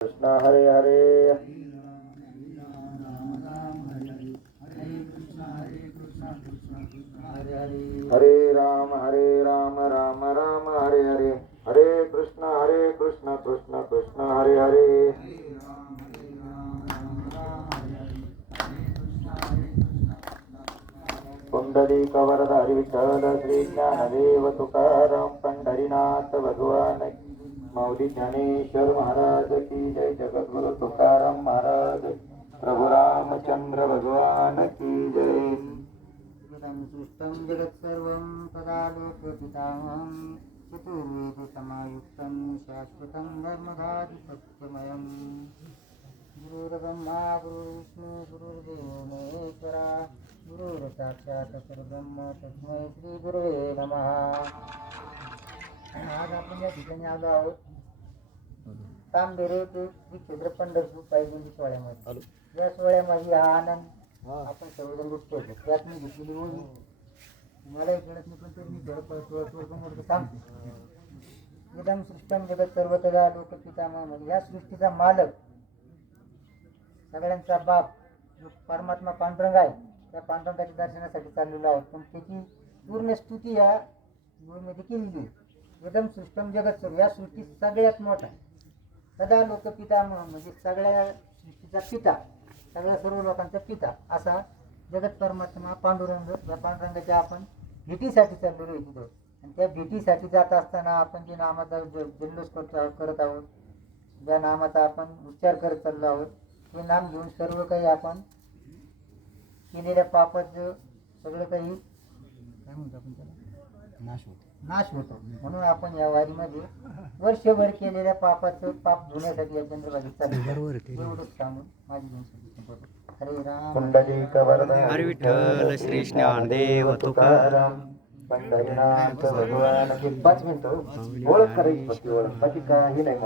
कृष्ण हरे हरे। हरे राम हरे राम राम राम हरे हरे। हरे कृष्ण हरे कृष्ण कृष्ण कृष्ण हरे हरे। कुंडली कवरधारी विठ्ठल श्री ज्ञानदेव तुकाराम पंढरीनाथ भगवान मौली ज्ञानेश्वर महाराज रामचंद्र भगवान की जय। इदं सृष्टं जगत्सर्वं तदालोकपितामहं चतुर्वेदसमायुक्तं शाश्वतं धर्मधाधिपत्यमयम् गुरुर्ब्रह्मा गुरुर्विष्णु गुरुर्देवो महेश्वरा गुरुर्साक्षात् परब्रह्म तस्मै श्री गुरुवे नमः। आज आपण या ठिकाणी आलो आहोत. तांबेरे ते श्री क्षेत्र पंढरपूर पायगुंडी सोहळ्यामध्ये या सोहळ्यामध्ये हा आनंद आपण सर्वजण लुटतो त्यात मी घेतलेली ओळी मलाही कळत नाही पण ते मी थोडं सांगतो इदम सृष्टम जगत सर्वतदा लोकपितामह म्हणजे या सृष्टीचा मालक सगळ्यांचा बाप जो परमात्मा पांडुरंग आहे त्या पांडुरंगाच्या दर्शनासाठी चाललेलो आहोत पण त्याची पूर्ण स्तुती या ओळीमध्ये केलेली आहे. एकदम सृष्टम जगत सर्व. या सृष्टीत सगळ्यात मोठा सदा लोकपितामह म्हणजे सगळ्या सृष्टीचा पिता सगळ्या सर्व लोकांचा पिता असा जगत परमात्मा पांडुरंग या पांडुरंगाच्या आपण भेटीसाठी चाललेलो आहे आणि त्या भेटीसाठी जात असताना आपण जे नामाचा ज- जल्लोष करतो आहोत- करत आहोत ज्या नामाचा आपण उच्चार करत चाललो आहोत ते नाम घेऊन सर्व काही आपण केलेल्या पापाचं सगळं काही काय म्हणतो आपण त्याला? नाश होतो नाश होतो म्हणून आपण या वारीमध्ये वर्षभर केलेल्या पापाचं पाप धुण्यासाठी या चंद्रभागी चालू. एवढंच सांगून माझी. हरे राम विठ्ठल श्री ज्ञानदेव तुकाराम पंढरीनाथ भगवान की पाच मिनिटं ओळख करायची ओळख बाकी काही नाही.